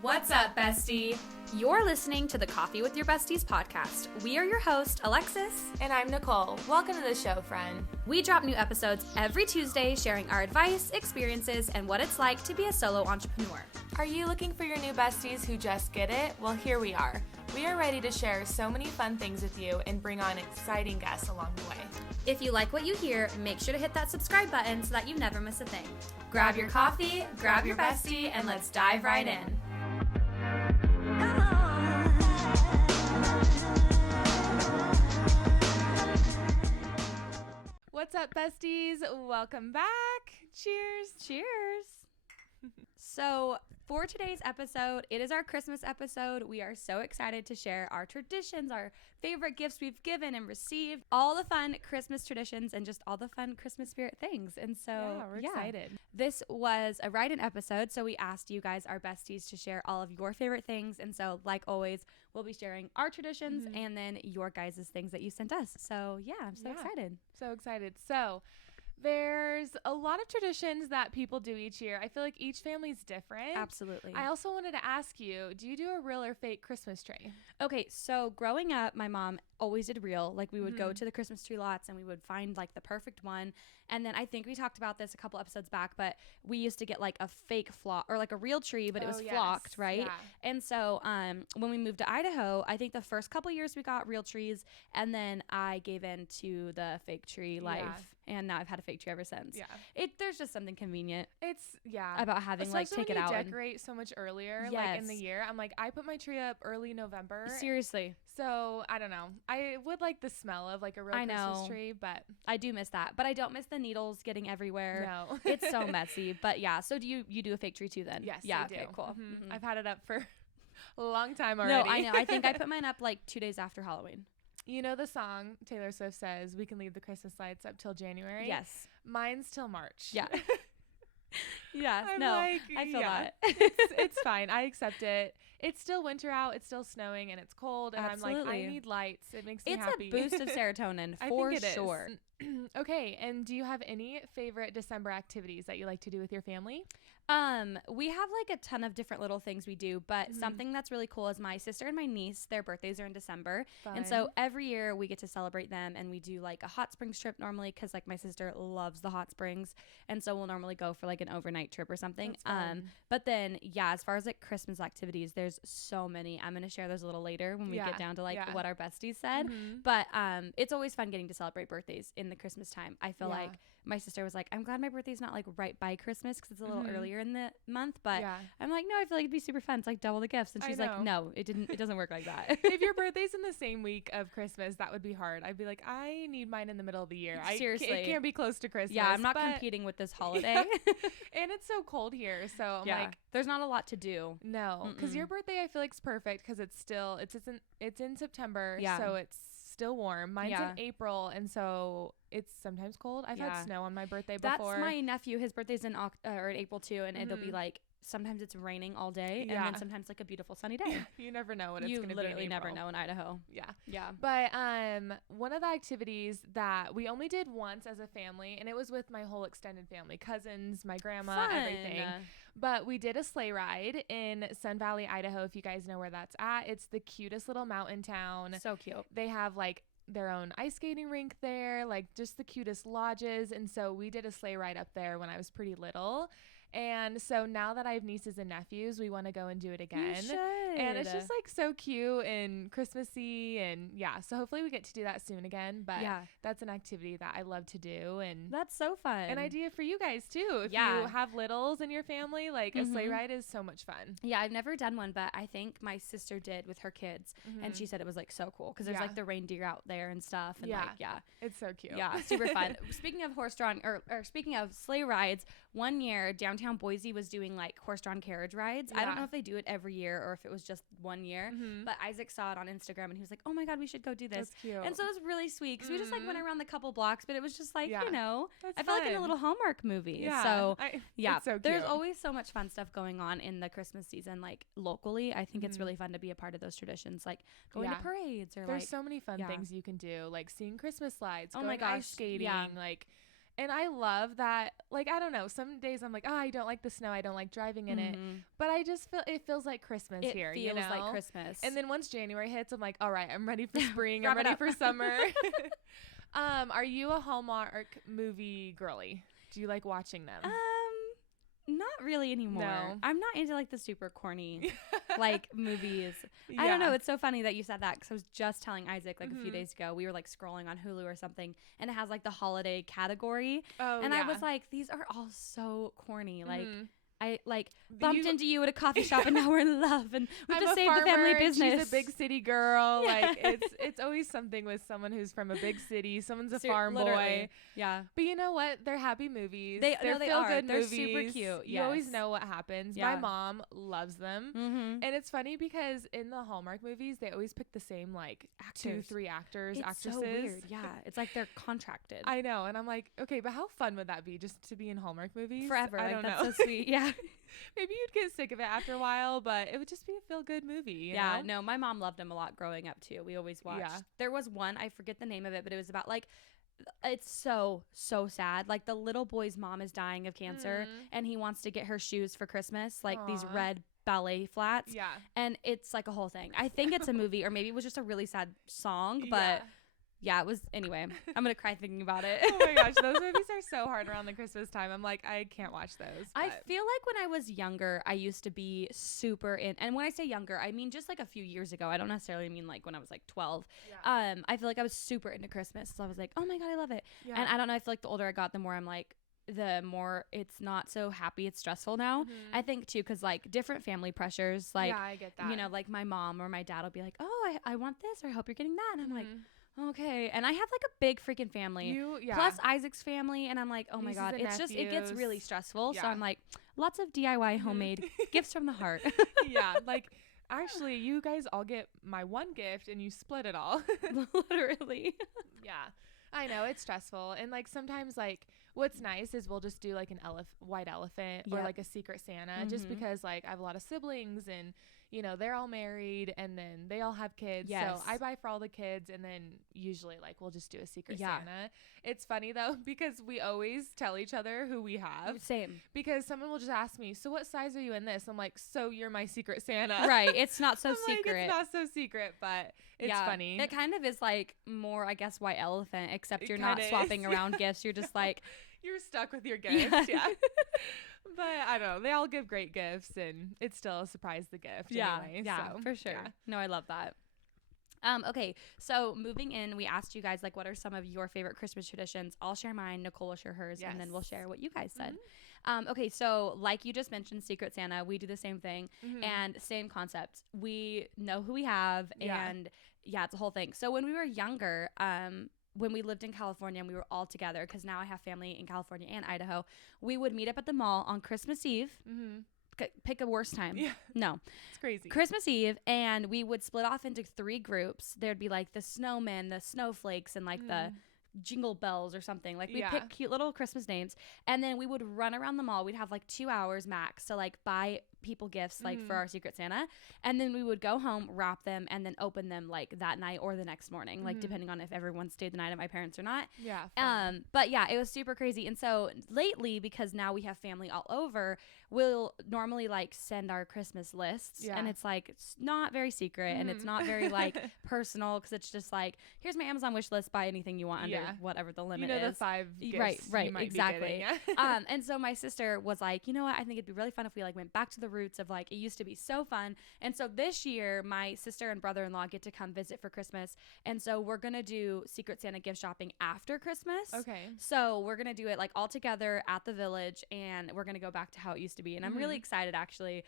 What's up, bestie? You're listening to the Coffee with Your Besties podcast. We are your host, Alexis. And I'm Nicole. Welcome to the show, friend. We drop new episodes every Tuesday sharing our advice, experiences, and what it's like to be a solo entrepreneur. Are you looking for your new besties who just get it? Well, here we are. We are ready to share so many fun things with you and bring on exciting guests along the way. If you like what you hear, make sure to hit that subscribe button so that you never miss a thing. Grab your coffee, grab your bestie, and let's dive right in. What's up, besties? Welcome back. Cheers. Cheers. So, for today's episode, it is our Christmas episode. We are so excited to share our traditions, our favorite gifts we've given and received, all the fun Christmas traditions, and just all the fun Christmas spirit things. And so, we're excited. This was a write-in episode, so we asked you guys, our besties, to share all of your favorite things. And so, like always, we'll be sharing our traditions and then your guys' things that you sent us. So, I'm so excited. So excited. So, there's a lot of traditions that people do each year. I feel like each family's different. Absolutely. I also wanted to ask you, do you do a real or fake Christmas tree? Okay, so growing up, my mom always did real. Like, we would go to the Christmas tree lots and we would find like the perfect one. And then I think we talked about this a couple episodes back, but we used to get like a fake flock or like a real tree, but it was flocked, right? Yeah. And so when we moved to Idaho, I think the first couple years we got real trees, and then I gave in to the fake tree life. And now I've had a fake tree ever since. Yeah. There's just something convenient. It's about having especially like take when it out you and decorate so much earlier, like in the year. I'm like, I put my tree up early November. Seriously. So I don't know. I would like the smell of like a real Christmas tree, but I do miss that. But I don't miss the needles getting everywhere. No. It's so messy. But yeah. So do you do a fake tree too then? Yes. Yeah. I Okay. do. Cool. Mm-hmm. I've had it up for a long time already. No, I know. I think I put mine up like 2 days after Halloween. You know the song Taylor Swift says, we can leave the Christmas lights up till January? Yes. Mine's till March. Yeah. Yes. I'm no, like, I feel that. it's fine. I accept it. It's still winter out. It's still snowing and it's cold. And Absolutely. I'm like, I need lights. It makes me It's happy. a boost of serotonin for sure. Okay. And do you have any favorite December activities that you like to do with your family? We have like a ton of different little things we do, but something that's really cool is my sister and my niece, their birthdays are in December. Fun. And so every year we get to celebrate them, and we do like a hot springs trip normally, because like my sister loves the hot springs. And so we'll normally go for like an overnight trip or something. But then, as far as like Christmas activities, there's so many. I'm going to share those a little later when we get down to like what our besties said. But it's always fun getting to celebrate birthdays in the Christmas time. I feel like my sister was like, I'm glad my birthday's not like right by Christmas because it's a little earlier in the month. But I'm like, no, I feel like it'd be super fun. It's like double the gifts. And she's like, no, it doesn't work like that. If your birthday's in the same week of Christmas, that would be hard. I'd be like, I need mine in the middle of the year. Seriously. It can't be close to Christmas. Yeah, I'm not competing with this holiday. And it's so cold here. So I'm like, there's not a lot to do. No, because your birthday I feel like is perfect because it's in September. Yeah. So it's still warm. Mine's in April, and so it's sometimes cold. I've had snow on my birthday before. That's my nephew. His birthday's in April too, and it'll be like sometimes it's raining all day, and then sometimes like a beautiful sunny day. You never know what it's going to be. You literally never know in Idaho. Yeah. But one of the activities that we only did once as a family, and it was with my whole extended family, cousins, my grandma, everything. But we did a sleigh ride in Sun Valley, Idaho, if you guys know where that's at. It's the cutest little mountain town. So cute. They have like their own ice skating rink there, like just the cutest lodges. And so we did a sleigh ride up there when I was pretty little. And so now that I have nieces and nephews, we want to go and do it again. You should. And it's just like so cute and Christmassy, and so hopefully we get to do that soon again. But that's an activity that I love to do, and that's so fun. An idea for you guys too. If you have littles in your family, like a sleigh ride is so much fun. Yeah, I've never done one, but I think my sister did with her kids, and she said it was like so cool because there's like the reindeer out there and stuff, and it's so cute. Yeah, super fun. Speaking of horse-drawn or speaking of sleigh rides, one year downtown Boise was doing like horse-drawn carriage rides. I don't know if they do it every year or if it was just 1 year, but Isaac saw it on Instagram and he was like, oh my God, we should go do this. That's cute. And so it was really sweet because we just like went around the couple blocks, but it was just like, you know, That's I felt like in a little Hallmark movie. Yeah. So it's so cute. There's always so much fun stuff going on in the Christmas season, like locally. I think it's really fun to be a part of those traditions, like going to parades or there's so many fun things you can do, like seeing Christmas lights, going ice skating, like. And I love that like, I don't know. Some days I'm like, oh, I don't like the snow. I don't like driving in it. But I just feel, it feels like Christmas here, you know? It feels like Christmas. And then once January hits, I'm like, all right, I'm ready for spring. I'm ready for summer. Are you a Hallmark movie girly? Do you like watching them? Not really anymore. No. I'm not into like the super corny like movies. I don't know. It's so funny that you said that because I was just telling Isaac like a few days ago. We were like scrolling on Hulu or something, and it has like the holiday category. Oh, and I was like, these are all so corny. Like I like bumped into you at a coffee shop and now we're in love and we have to save the family business. She's a big city girl. Yeah. Like it's always something with someone who's from a big city. Someone's a farm boy. Yeah. But you know what? They're happy movies. They're feel good They're movies. super cute. You always know what happens. Yeah. My mom loves them. And it's funny because in the Hallmark movies, they always pick the same like actors. 2-3 actors, actresses. So weird. Yeah. It's like they're contracted. I know. And I'm like, okay, but how fun would that be just to be in Hallmark movies? Forever. I don't know. That's so sweet. Yeah. Maybe you'd get sick of it after a while, but it would just be a feel-good movie. You know? No, my mom loved them a lot growing up too. We always watched. Yeah. There was one, I forget the name of it, but it was about like, it's so sad. Like the little boy's mom is dying of cancer and he wants to get her shoes for Christmas, like these red ballet flats. Yeah. And it's like a whole thing. I think it's a movie or maybe it was just a really sad song, but yeah, it was. Anyway, I'm going to cry thinking about it. Oh my gosh. Those movies are so hard around the Christmas time. I'm like, I can't watch those. But I feel like when I was younger, I used to be super in. And when I say younger, I mean just like a few years ago. I don't necessarily mean like when I was like 12. Yeah. I feel like I was super into Christmas. So I was like, oh my God, I love it. Yeah. And I don't know. I feel like the older I got, the more I'm like, the more it's not so happy, it's stressful now. I think too, because like different family pressures, like, I get that. You know, like my mom or my dad will be like, oh, I want this, or I hope you're getting that. And I'm like, okay. And I have like a big freaking family plus Isaac's family. And I'm like, oh my God, it's just, it gets really stressful. Yeah. So I'm like, lots of DIY homemade gifts from the heart. Yeah. Like actually you guys all get my one gift and you split it all. Literally. Yeah. I know it's stressful. And like sometimes like what's nice is we'll just do like an white elephant or like a secret Santa just because like I have a lot of siblings and you know, they're all married and then they all have kids. Yes. So I buy for all the kids and then usually like we'll just do a secret Santa. It's funny though because we always tell each other who we have. Same. Because someone will just ask me, so what size are you in this? I'm like, so you're my secret Santa. Right. It's not so secret. Like, it's not so secret, but it's funny. It kind of is like more, I guess, white elephant, except you're not swapping around gifts. You're just like. You're stuck with your gifts. Yeah. But I don't know. They all give great gifts and it's still a surprise the gift. Yeah. Anyway, yeah, so, for sure. Yeah. No, I love that. Okay. So moving in, we asked you guys, like, what are some of your favorite Christmas traditions? I'll share mine. Nicole will share hers. Yes. And then we'll share what you guys said. Okay. So like you just mentioned, Secret Santa, we do the same thing and same concept. We know who we have and it's a whole thing. So when we were younger, when we lived in California and we were all together, because now I have family in California and Idaho, we would meet up at the mall on Christmas Eve. Pick a worse time. Yeah. No. It's crazy. Christmas Eve, and we would split off into 3 groups. There'd be like the snowmen, the snowflakes, and like the jingle bells or something. Like we'd pick cute little Christmas names, and then we would run around the mall. We'd have like 2 hours max to like buy people gifts like for our Secret Santa, and then we would go home, wrap them, and then open them like that night or the next morning, like depending on if everyone stayed the night at my parents or not. But yeah, it was super crazy. And so lately, because now we have family all over, we'll normally like send our Christmas lists, and it's like it's not very secret and it's not very like personal, because it's just like, here's my Amazon wish list, buy anything you want under whatever the limit is. The 5 gifts right you might exactly. Be getting, and so my sister was like, you know what, I think it'd be really fun if we like went back to the roots of like, it used to be so fun. And so this year my sister and brother-in-law get to come visit for Christmas, and so we're gonna do Secret Santa gift shopping after Christmas. Okay. So we're gonna do it like all together at the village, and we're gonna go back to how it used to be. And I'm really excited actually,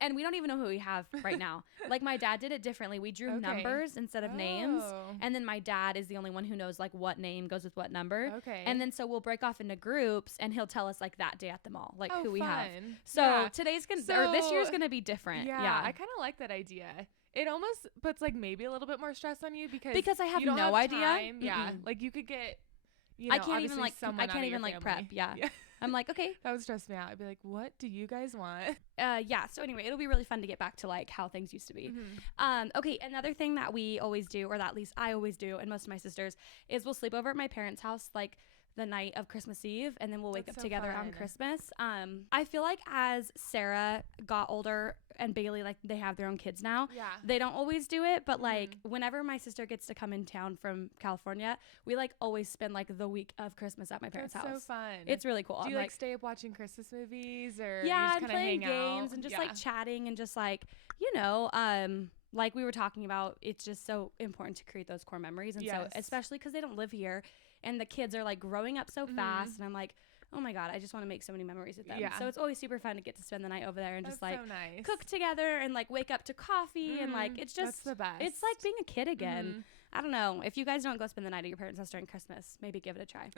and we don't even know who we have right now. Like my dad did it differently. We drew numbers instead of names, and then my dad is the only one who knows like what name goes with what number. Okay. And then so we'll break off into groups, and he'll tell us like that day at the mall, like who we have. So today's or this year's gonna be different. Yeah, I kind of like that idea. It almost puts like maybe a little bit more stress on you because I have you don't no have idea. Time. Yeah, like you could get. You know, I can't even like prep. Yeah. I'm like, okay. That would stress me out. I'd be like, what do you guys want? So anyway, it'll be really fun to get back to like how things used to be. Okay. Another thing that we always do, or that at least I always do, and most of my sisters, is we'll sleep over at my parents' house like the night of Christmas Eve, and then we'll wake up so together fun. on Christmas. I feel like as Sarah got older and Bailey, like they have their own kids now, they don't always do it, but like whenever my sister gets to come in town from California, we like always spend like the week of Christmas at my parents' house. That's so fun. It's really cool. Do you like stay up watching Christmas movies, or yeah, you just and playing hang games out? and just like chatting and just like, you know, like we were talking about, it's just so important to create those core memories. And so especially because they don't live here and the kids are like growing up so fast, and I'm like, oh my God, I just want to make so many memories with them. So it's always super fun to get to spend the night over there and just like cook together and like wake up to coffee and like it's just the best. It's like being a kid again. I don't know. If you guys don't go spend the night at your parents' house during Christmas, maybe give it a try.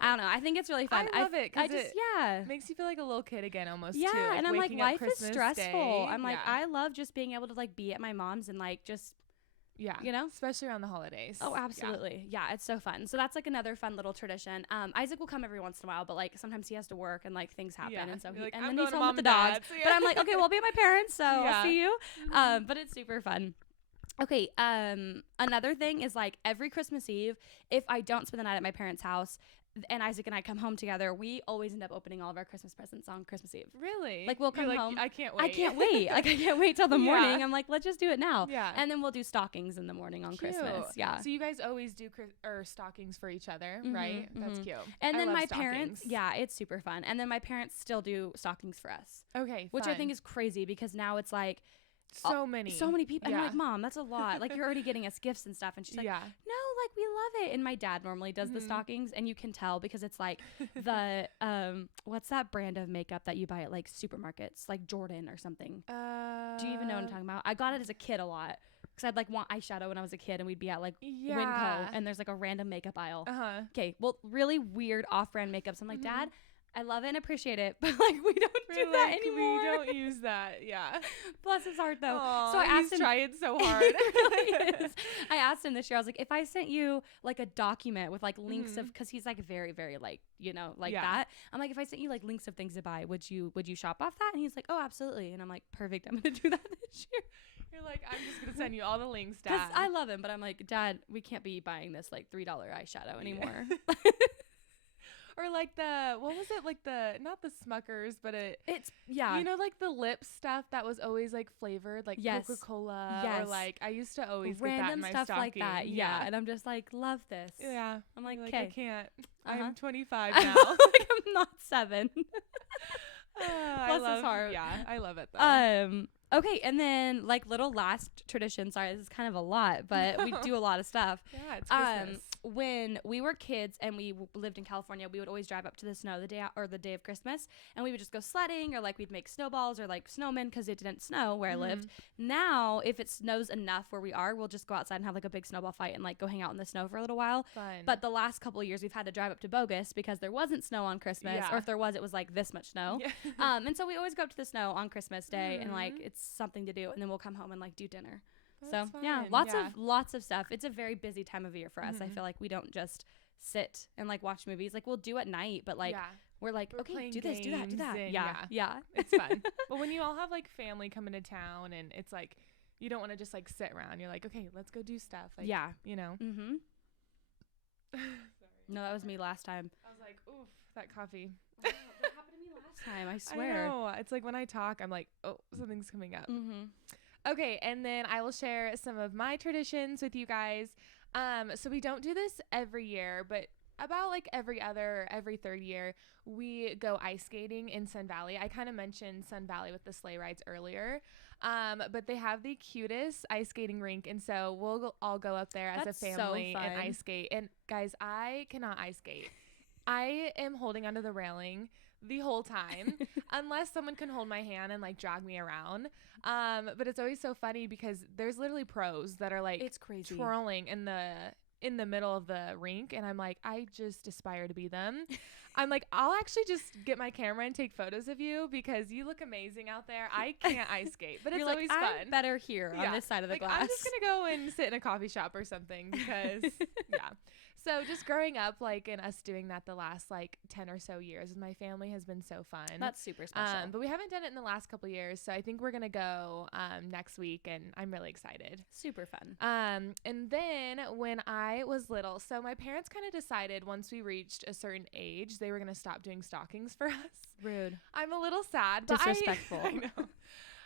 I don't know. I think it's really fun. I love it because it makes you feel like a little kid again almost. Yeah, too. Like and I'm like, life Christmas is stressful. Day. I'm like, I love just being able to like be at my mom's and like just you know, especially around the holidays. Oh, absolutely. Yeah, it's so fun. So that's like another fun little tradition. Isaac will come every once in a while, but like sometimes he has to work and like things happen, and so and then he's home with the dogs. But I'm like, okay, we'll be at my parents, so I'll see you. But it's super fun. Okay, another thing is like every Christmas Eve, if I don't spend the night at my parents' house and Isaac and I come home together, we always end up opening all of our Christmas presents on Christmas Eve. Really? Like we'll come home. I can't wait. I can't wait. Like I can't wait till the morning. I'm like, let's just do it now. Yeah. And then we'll do stockings in the morning on Christmas. Yeah. So you guys always do stockings for each other, right? That's cute. And then my parents, it's super fun. And then my parents still do stockings for us. Okay. Which I think is crazy because now it's like, so many people. And I'm like, Mom, that's a lot. Like you're already getting us gifts and stuff. And she's like, no, like we love it. And my dad normally does the stockings, and you can tell because it's like the what's that brand of makeup that you buy at like supermarkets, like Jordan or something. Do you even know what I'm talking about? I got it as a kid a lot because I'd like want eyeshadow when I was a kid, and we'd be at like Winco, and there's like a random makeup aisle. Okay, well, really weird off-brand makeups. I'm like, Dad, I love it and appreciate it, but like we don't do that anymore. We don't use that. Yeah. Bless his heart though. Aww, so I asked him. Trying so hard. It really is. I asked him this year. I was like, if I sent you like a document with like links of, because he's like very, very like, you know, like that. I'm like, if I sent you like links of things to buy, would you shop off that? And he's like, oh, absolutely. And I'm like, perfect. I'm gonna do that this year. You're like, I'm just gonna send you all the links, Dad. Because I love him, but I'm like, Dad, we can't be buying this like $3 eyeshadow anymore. Or like what was it? Like not the Smuckers, but it's you know, like the lip stuff that was always like flavored, like Coca-Cola. Yes. Or like I used to always random get that in my stuff stocking. Like that. Yeah. And I'm just like, love this. Yeah. I'm like, okay. Okay. I can't. I'm 25 now. Like I'm not 7. Bless his heart. Yeah. I love it though. Okay, and then like little last tradition. Sorry, this is kind of a lot, but we do a lot of stuff. Yeah, it's Christmas. When we were kids and we lived in California, we would always drive up to the snow the day of Christmas, and we would just go sledding, or like we'd make snowballs or like snowmen because it didn't snow where I lived. Now, if it snows enough where we are, we'll just go outside and have like a big snowball fight and like go hang out in the snow for a little while. Fun. But the last couple of years, we've had to drive up to Bogus because there wasn't snow on Christmas, or if there was, it was like this much snow. Yeah. And so we always go up to the snow on Christmas Day, and like it's something to do, and then we'll come home and like do dinner. That's so fun. Yeah, lots of stuff. It's a very busy time of year for us. I feel like we don't just sit and like watch movies. Like we'll do at night, but like we're like, okay, do this, do that, do that. Yeah. It's fun. But when you all have like family coming to town, and it's like you don't want to just like sit around. You're like, okay, let's go do stuff. Like, you know. Sorry. No, that was me last time. I was like, oof, that coffee. Wow, that happened to me last time. I swear. I know. It's like when I talk, I'm like, oh, something's coming up. Okay, and then I will share some of my traditions with you guys. So we don't do this every year, but about like every third year, we go ice skating in Sun Valley. I kind of mentioned Sun Valley with the sleigh rides earlier, but they have the cutest ice skating rink, and so we'll all go up there as a family and ice skate. And guys, I cannot ice skate. I am holding onto the railing the whole time unless someone can hold my hand and like drag me around. But it's always so funny because there's literally pros that are like, it's crazy, twirling in the middle of the rink, and I'm like, I just aspire to be them. I'm like, I'll actually just get my camera and take photos of you because you look amazing out there. I can't ice skate, but it's You're always like, fun. I'm better here on this side of the glass. I'm just gonna go and sit in a coffee shop or something because So just growing up, like, and us doing that the last like 10 or so years with my family has been so fun. That's super special. But we haven't done it in the last couple years, so I think we're gonna go next week, and I'm really excited. Super fun. And then when I was little, so my parents kind of decided once we reached a certain age, they were gonna stop doing stockings for us. Rude. I'm a little sad, but Disrespectful. I know.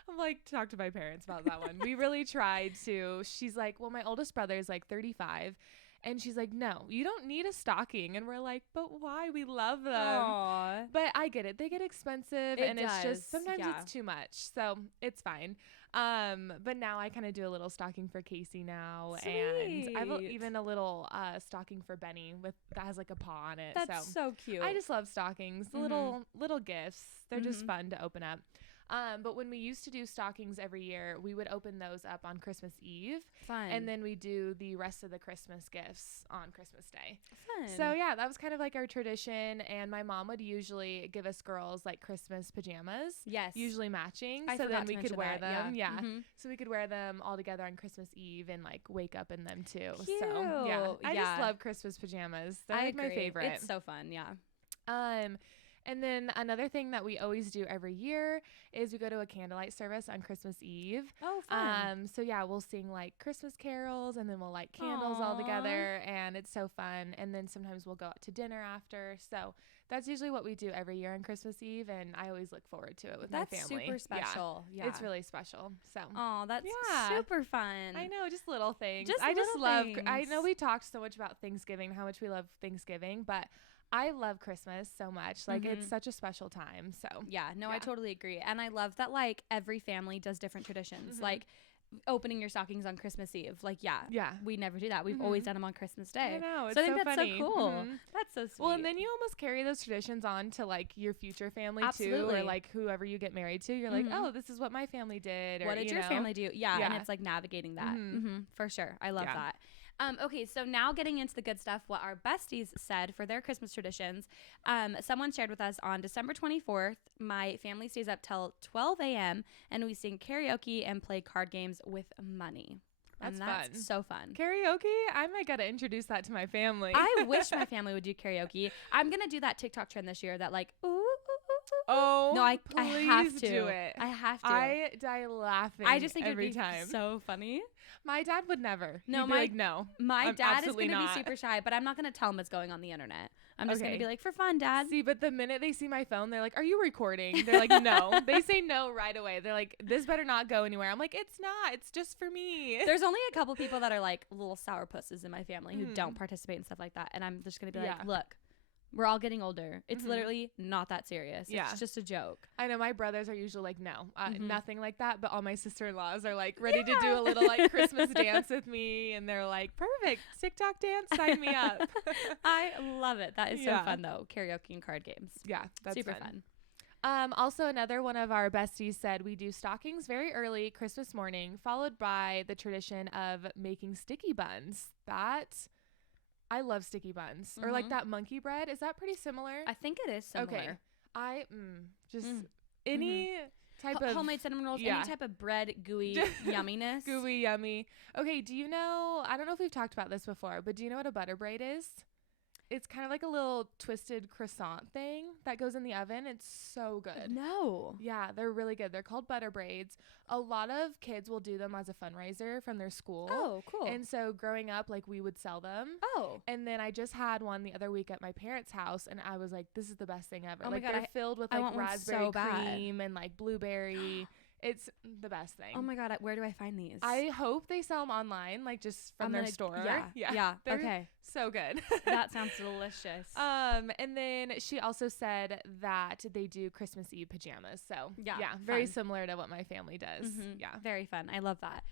I'm like, talk to my parents about that one. We really tried to. She's like, well, my oldest brother is like 35. And she's like, no, you don't need a stocking. And we're like, but why? We love them. Aww. But I get it. They get expensive. It's just, sometimes it's too much. So it's fine. But now I kind of do a little stocking for Casey now. Sweet. And I have even a little stocking for Benny that has like a paw on it. That's so cute. I just love stockings. The little gifts. They're just fun to open up. But when we used to do stockings every year, we would open those up on Christmas Eve. Fun. And then we do the rest of the Christmas gifts on Christmas Day. Fun. So yeah, that was kind of like our tradition. And my mom would usually give us girls like Christmas pajamas. Yes. Usually matching. I so forgot then we to could wear mention that, them. yeah. Yeah. So we could wear them all together on Christmas Eve and like wake up in them too. Cute. So yeah, I Yeah. just love Christmas pajamas. They're I like my agree. favorite. It's so fun. Yeah. And then another thing that we always do every year is we go to a candlelight service on Christmas Eve. Oh, fun. So yeah, we'll sing like Christmas carols, and then we'll light candles all together, and it's so fun. And then sometimes we'll go out to dinner after. So that's usually what we do every year on Christmas Eve, and I always look forward to it with my family. That's super special. Yeah. It's really special. So Oh, that's Yeah. super fun. I know, just little things. Just I just little love. things. I know we talked so much about Thanksgiving, how much we love Thanksgiving, but I love Christmas so much. Like it's such a special time. So Yeah, no, I totally agree. And I love that like every family does different traditions. Like opening your stockings on Christmas Eve. Like, yeah. We never do that. We've always done them on Christmas Day. I know. It's so I think so that's funny. so cool. That's so sweet. Well, and then you almost carry those traditions on to like your future family Absolutely. too, or like whoever you get married to. You're like, oh, this is what my family did. Or, what did your family do? Yeah, Yeah. and it's like navigating that. For sure. I love Yeah. that. Okay, so now getting into the good stuff, what our besties said for their Christmas traditions. Someone shared with us on December 24th, my family stays up till 12 a.m. and we sing karaoke and play card games with money. That's That's fun. so fun. Karaoke? I might gotta introduce that to my family. I wish my family would do karaoke. I'm going to do that TikTok trend this year that like, ooh, ooh, ooh, ooh. Oh, No, I have please to do it. I have to. I die laughing. I just think every it'd be time. so funny. My dad would never. No, He'd be like, no. My I'm dad is absolutely going to be not. super shy, but I'm not going to tell him it's going on the internet. I'm just going to Okay. be like, for fun, Dad. See, but the minute they see my phone, they're like, "Are you recording?" They're like, "No." They say no right away. They're like, "This better not go anywhere." I'm like, "It's not. It's just for me." There's only a couple people that are like little sourpusses in my family who don't participate in stuff like that. And I'm just going to be like, Yeah. look, we're all getting older. It's literally not that serious. Yeah. It's just a joke. I know my brothers are usually like, "No, nothing like that." But all my sister-in-laws are like ready to do a little like Christmas dance with me, and they're like, "Perfect, TikTok dance, sign me up." I love it. That is so Yeah. fun, though. Karaoke and card games. Yeah, that's Super fun. fun. Also, another one of our besties said we do stockings very early Christmas morning, followed by the tradition of making sticky buns. I love sticky buns. Or like that monkey bread. Is that pretty similar? I think it is similar. Okay. I just any type of homemade cinnamon rolls, yeah. any type of bread, gooey yumminess. gooey yummy. Okay, do you know, I don't know if we've talked about this before, but do you know what a butter braid is? It's kind of like a little twisted croissant thing that goes in the oven. It's so good. No. Yeah, they're really good. They're called butter braids. A lot of kids will do them as a fundraiser from their school. Oh, cool. And so growing up, like we would sell them. Oh. And then I just had one the other week at my parents' house, and I was like, this is the best thing ever. Oh my like God, they're filled with I like want one raspberry so bad. cream and like blueberry. It's the best thing. Oh my God. Where do I find these? I hope they sell them online, like just from their store. Yeah. They're Okay. so good. That sounds delicious. And then she also said that they do Christmas Eve pajamas. So Yeah, very fun. similar to what my family does. Yeah. Very fun. I love that.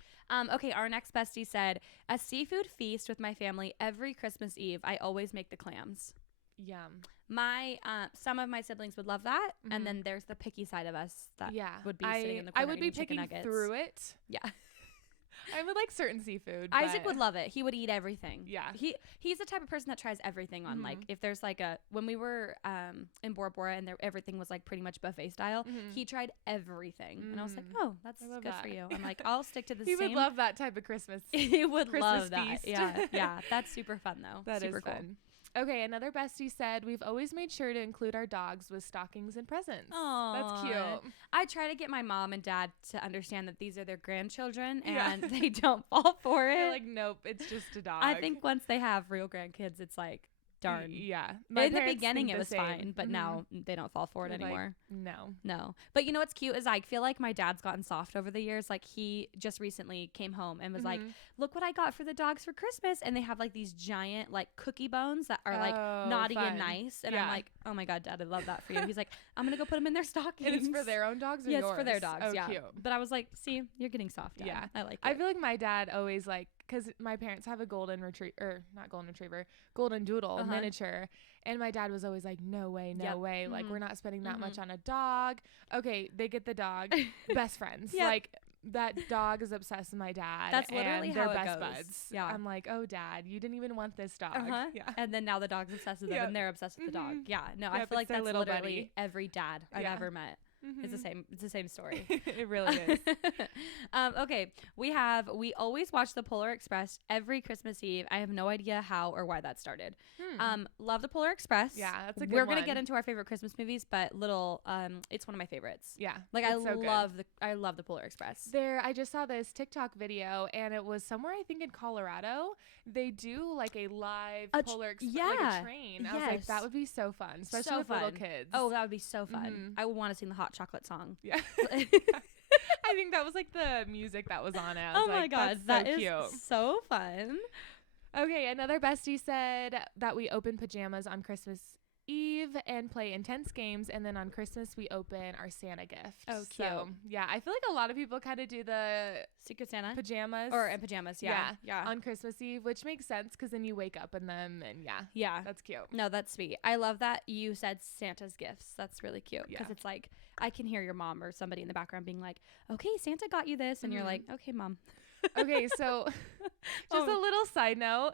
Okay, our next bestie said, a seafood feast with my family every Christmas Eve. I always make the clams. Yum. My some of my siblings would love that, and then there's the picky side of us that would be sitting in the corner I would be eating chicken picking nuggets. through it. Yeah. I would like certain seafood. Isaac would love it. He would eat everything. Yeah. He's the type of person that tries everything on. Like if there's like when we were in Bora Bora and everything was like pretty much buffet style, he tried everything. And I was like, oh, that's good for you. I'm like, I'll stick to the same. He would love that type of Christmas. He would Christmas love that. feast. Yeah. That's super fun though. That super is cool. fun. Okay, another bestie said, we've always made sure to include our dogs with stockings and presents. Aww. That's cute. I try to get my mom and dad to understand that these are their grandchildren and they don't fall for it. They're like, nope, it's just a dog. I think once they have real grandkids, it's like, darn. Yeah. In the beginning, it was fine, but now they don't fall for it anymore. Like, no. But you know what's cute is I feel like my dad's gotten soft over the years. Like he just recently came home and was like, look what I got for the dogs for Christmas. And they have like these giant like cookie bones that are like naughty and nice. And I'm like, oh my God, Dad, I love that for you. He's like, I'm going to go put them in their stockings. And it's for their own dogs or yours? It's for their dogs. Oh, yeah. cute. But I was like, see, you're getting soft. Dad. Yeah. I like it. I feel like my dad always like, because my parents have a golden doodle miniature. And my dad was always like, no way. Like, we're not spending that much on a dog. Okay, they get the dog. Best friends. Like, that dog is obsessed with my dad. That's literally how it best goes. buds. Yeah. I'm like, oh, Dad, you didn't even want this dog. Yeah. And then now the dog's obsessed with them and they're obsessed with the dog. Yeah. No, I feel like that's little literally buddy. every dad I've ever met. It's the same story. It really is. Okay, we always watch the Polar Express every Christmas Eve. I have no idea how or why that started. Love the Polar Express. Yeah, that's a good We're one. gonna get into our favorite Christmas movies, but it's one of my favorites. Yeah, like I love the Polar Express. I just saw this TikTok video and it was somewhere I think in Colorado. They do like a live Polar Express, like a train. I was like, that would be so fun, especially with little kids. Oh, that would be so fun. I would want to sing the Hot Chocolate song. Yeah. I think that was like the music that was on it. I was my God, that's that so cute. Is so fun. Okay, another bestie said that we open pajamas on Christmas Eve and play intense games, and then on Christmas we open our Santa gift. Oh, cute. So, yeah, I feel like a lot of people kind of do the Secret Santa pajamas pajamas. Yeah. on Christmas Eve, which makes sense because then you wake up in them, and that's cute. No, that's sweet. I love that you said Santa's gifts. That's really cute because it's like I can hear your mom or somebody in the background being like, "Okay, Santa got you this," and you're like, "Okay, Mom." Okay, so just a little side note.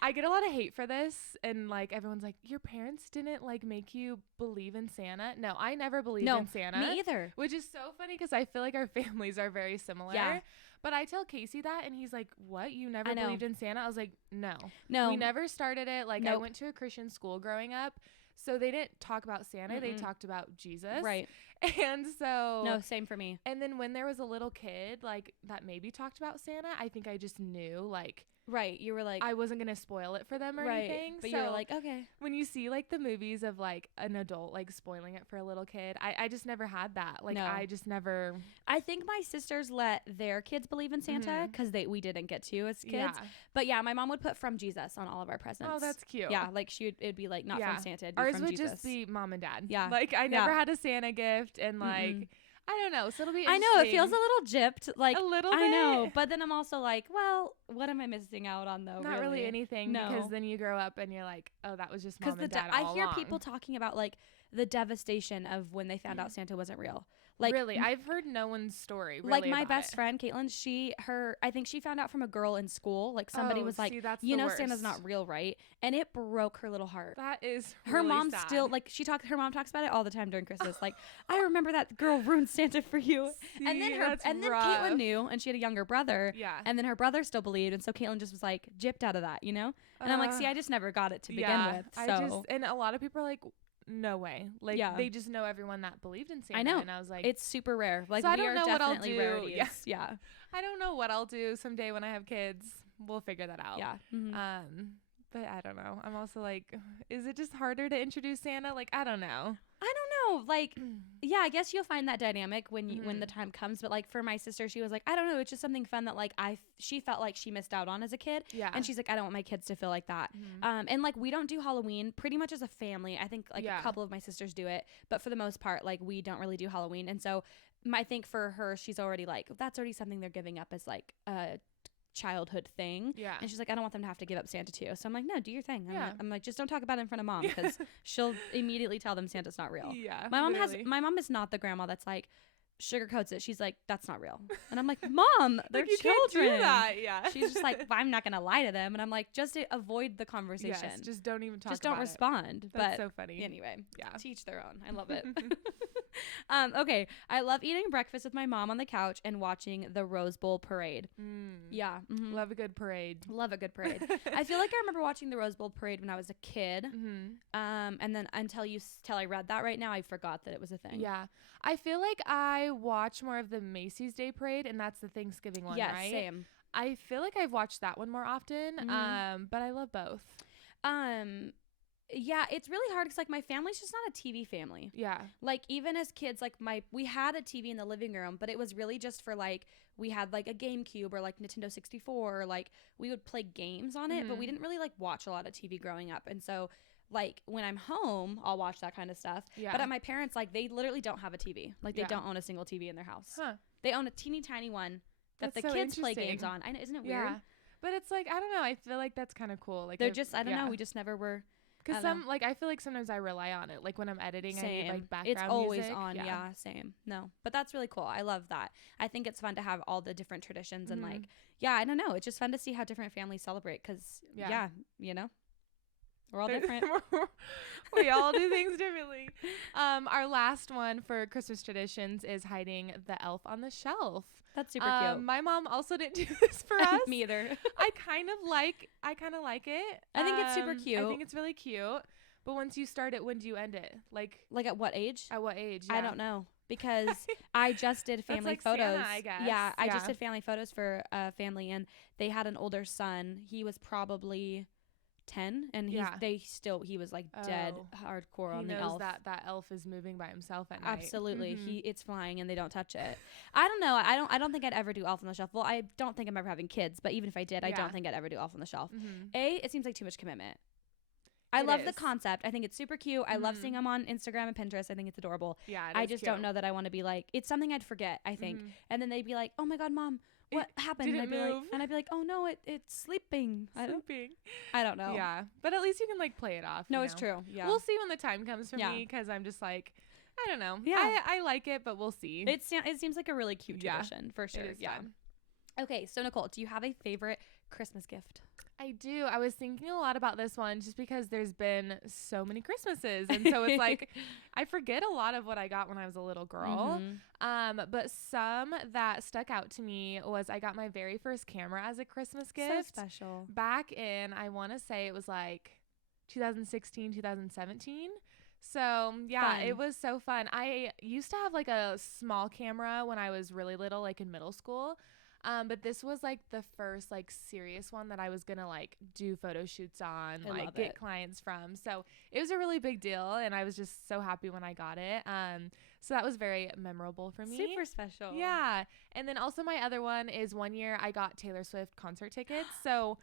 I get a lot of hate for this, and like everyone's like, your parents didn't like make you believe in Santa. No, I never believed in Santa. Me either. Which is so funny because I feel like our families are very similar. Yeah. But I tell Casey that, and he's like, what? You never believed in Santa? I was like, no. We never started it. Like, I went to a Christian school growing up, so they didn't talk about Santa. They talked about Jesus. Right. And so no, same for me. And then when there was a little kid like that maybe talked about Santa, I think I just knew like right, you were like I wasn't gonna spoil it for them or anything. But so you were like, okay. When you see like the movies of like an adult like spoiling it for a little kid, I just never had that. Like I just never. I think my sisters let their kids believe in Santa because we didn't get to as kids. Yeah. But yeah, my mom would put from Jesus on all of our presents. Oh, that's cute. Yeah, like it'd be like not from Santa. It'd be Ours from would Jesus. just be mom and dad. Yeah. Like I never had a Santa gift, and like. I don't know. So it'll be interesting. I know. It feels a little gypped. Like, a little bit. I know. But then I'm also like, well, what am I missing out on, though? Not really anything. No. Because then you grow up and you're like, oh, that was just mom and dad all I hear along. people talking about, like, the devastation of when they found out Santa wasn't real. Like, really? I've heard no one's story. Really like my best friend, Caitlin, I think she found out from a girl in school. Like somebody was like, you know, Santa's not real, right? And it broke her little heart. That is her really mom sad. still like her mom talks about it all the time during Christmas. Like, I remember that girl ruined Santa for you. See, and then Caitlin knew, and she had a younger brother. Yeah. And then her brother still believed, and so Caitlin just was like gypped out of that, you know? And I'm like, see, I just never got it to begin with. So and a lot of people are like, no way. Like they just know everyone that believed in Santa. I know. And I was like, it's super rare. Like, so I don't know what I'll definitely do. rarities. Yeah. I don't know what I'll do someday when I have kids. We'll figure that out. Yeah. But I don't know. I'm also like, is it just harder to introduce Santa? Like, I don't know. Like, yeah, I guess you'll find that dynamic when the time comes. But like for my sister, she was like, I don't know, it's just something fun that like she felt like she missed out on as a kid. Yeah. And she's like, I don't want my kids to feel like that. And like we don't do Halloween pretty much as a family. I think like a couple of my sisters do it, but for the most part, like we don't really do Halloween. And so I think for her, she's already like, that's already something they're giving up as like a childhood thing. Yeah. And she's like, I don't want them to have to give up Santa too. So I'm like, no, do your thing. I'm like, just don't talk about it in front of mom because she'll immediately tell them Santa's not real. Yeah. My mom is not the grandma that's like, sugarcoats it. She's like, that's not real. And I'm like, Mom, they're like, you children. can't do that. Yeah. She's just like, I'm not gonna lie to them. And I'm like, just to avoid the conversation. Yes, just don't even talk. Just don't respond. That's but so funny. Anyway, yeah, teach their own. I love it. Okay, I love eating breakfast with my mom on the couch and watching the Rose Bowl parade. Yeah, love a good parade. Love a good parade. I feel like I remember watching the Rose Bowl parade when I was a kid. And then until I read that right now, I forgot that it was a thing. Yeah, I feel like I watch more of the Macy's Day Parade, and that's the Thanksgiving one, right? Yeah, same. I feel like I've watched that one more often. But I love both. Yeah, it's really hard because like my family's just not a TV family. Yeah. Like even as kids, like we had a TV in the living room, but it was really just for like we had like a GameCube or like Nintendo 64 or like we would play games on it, but we didn't really like watch a lot of TV growing up. And so like when I'm home, I'll watch that kind of stuff. Yeah. But at my parents, like they literally don't have a TV. Like they don't own a single TV in their house. Huh. They own a teeny tiny one that the kids play games on. I know, isn't it weird? Yeah. But it's like I don't know. I feel like that's kind of cool. Like they're just I don't know. We just never were. Because I feel like sometimes I rely on it. Like when I'm editing, same. I need like background music. It's always music. on. Yeah, same. No, but that's really cool. I love that. I think it's fun to have all the different traditions and like, I don't know. It's just fun to see how different families celebrate because, you know, we're all different. We all do things differently. Our last one for Christmas traditions is hiding the elf on the shelf. That's super cute. My mom also didn't do this for us. Me either. I kind of like it. I think it's super cute. I think it's really cute. But once you start it, when do you end it? Like at what age? At what age? Yeah. I don't know because I just did family like photos. Santa, I guess. Yeah, I just did family photos for a family, and they had an older son. He was probably 10 and he was like dead hardcore on the elf. He knows that elf is moving by himself at night. Absolutely. It's flying and they don't touch it. I don't know. I don't think I'd ever do Elf on the Shelf. Well, I don't think I'm ever having kids, but even if I did, I don't think I'd ever do Elf on the Shelf. It seems like too much commitment. I love the concept. I think it's super cute. I love seeing them on Instagram and Pinterest. I think it's adorable. Yeah, I just don't know that I want to be like, it's something I'd forget, I think. And then they'd be like, oh my God, Mom, what happened? And I'd be like, oh no, it's sleeping. I don't know. Yeah, but at least you can like play it off. No, it's true. Yeah, we'll see when the time comes for me because I'm just like, I don't know. Yeah, I like it, but we'll see. It seems like a really cute tradition for sure. Fun. Okay, so Nicole, do you have a favorite Christmas gift? I do. I was thinking a lot about this one just because there's been so many Christmases. And so it's like, I forget a lot of what I got when I was a little girl. But some that stuck out to me was I got my very first camera as a Christmas gift. So special. Back in, I want to say it was like 2016, 2017. So yeah, it was so fun. I used to have like a small camera when I was really little, like in middle school. But this was like the first like serious one that I was gonna like do photo shoots on, like get clients from. So it was a really big deal, and I was just so happy when I got it. So that was very memorable for me. Super special. Yeah. And then also my other one is one year I got Taylor Swift concert tickets. So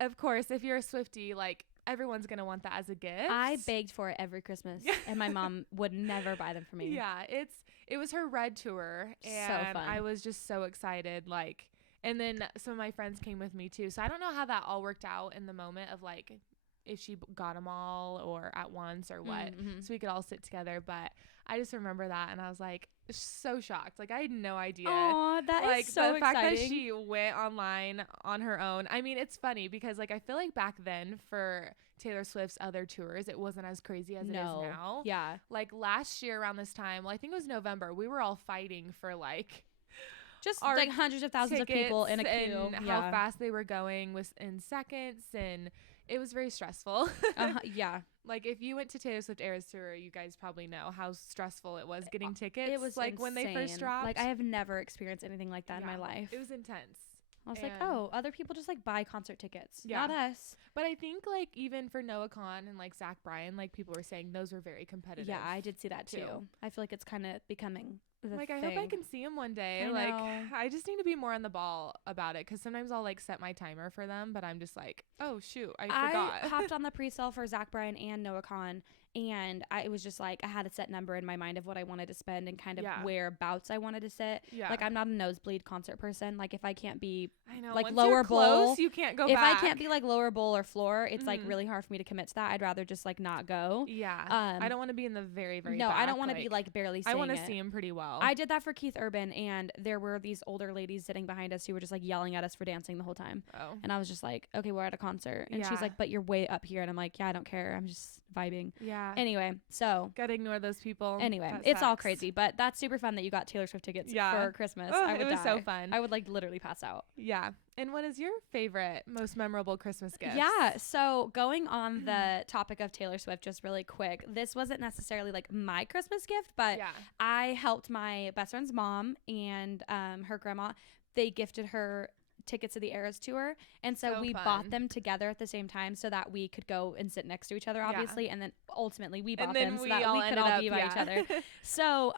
of course, if you're a Swiftie, like everyone's gonna want that as a gift. I begged for it every Christmas, and my mom would never buy them for me. Yeah, it was her Red tour, and so fun. I was just so excited. Like, and then some of my friends came with me too. So I don't know how that all worked out in the moment of like if she got them all or at once or what, so we could all sit together. But I just remember that, and I was like so shocked. Like I had no idea. Oh, that like, is so the exciting. fact that she went online on her own. I mean, it's funny because like I feel like back then for Taylor Swift's other tours, it wasn't as crazy as it is now. Yeah. Like last year around this time, well, I think it was November, we were all fighting for like just like hundreds of thousands of people in a queue. And how fast they were going was in seconds, and it was very stressful. Yeah. Like if you went to Taylor Swift Eras Tour, you guys probably know how stressful it was getting tickets. It was like insane. When they first dropped. Like I have never experienced anything like that in my life. It was intense. I was like, oh, other people just like buy concert tickets, not us. But I think like even for Noah Kahan and like Zach Bryan, like people were saying those were very competitive. Yeah, I did see that too. I feel like it's kind of becoming the like thing. I hope I can see him one day. Like I just need to be more on the ball about it because sometimes I'll like set my timer for them, but I'm just like, oh shoot, I forgot. I hopped on the pre-sale for Zach Bryan and Noah Kahan, And it was just like I had a set number in my mind of what I wanted to spend and kind of whereabouts I wanted to sit. Yeah. Like I'm not a nosebleed concert person. Like if I can't be like once lower you're bowl, close, you can't go if back. I can't be like lower bowl or floor, it's like really hard for me to commit to that. I'd rather just like not go. Yeah. I don't want to be in the very, very back. I don't want to be like barely seeing I want to see him pretty well. I did that for Keith Urban, and there were these older ladies sitting behind us who were just like yelling at us for dancing the whole time. Oh. And I was just like, okay, we're at a concert. And she's like, but you're way up here. And I'm like, yeah, I don't care. I'm just vibing. Yeah. Anyway, so gotta ignore those people. Anyway, it's all crazy, but that's super fun that you got Taylor Swift tickets for Christmas. Oh, it was so fun. I would like literally pass out. Yeah. And what is your favorite, most memorable Christmas gift? Yeah. So going on the topic of Taylor Swift, just really quick, this wasn't necessarily like my Christmas gift, but I helped my best friend's mom and her grandma. They gifted her tickets to the Eras tour, and so we bought them together at the same time so that we could go and sit next to each other, obviously, and then ultimately we bought them so that we could all be by each other. So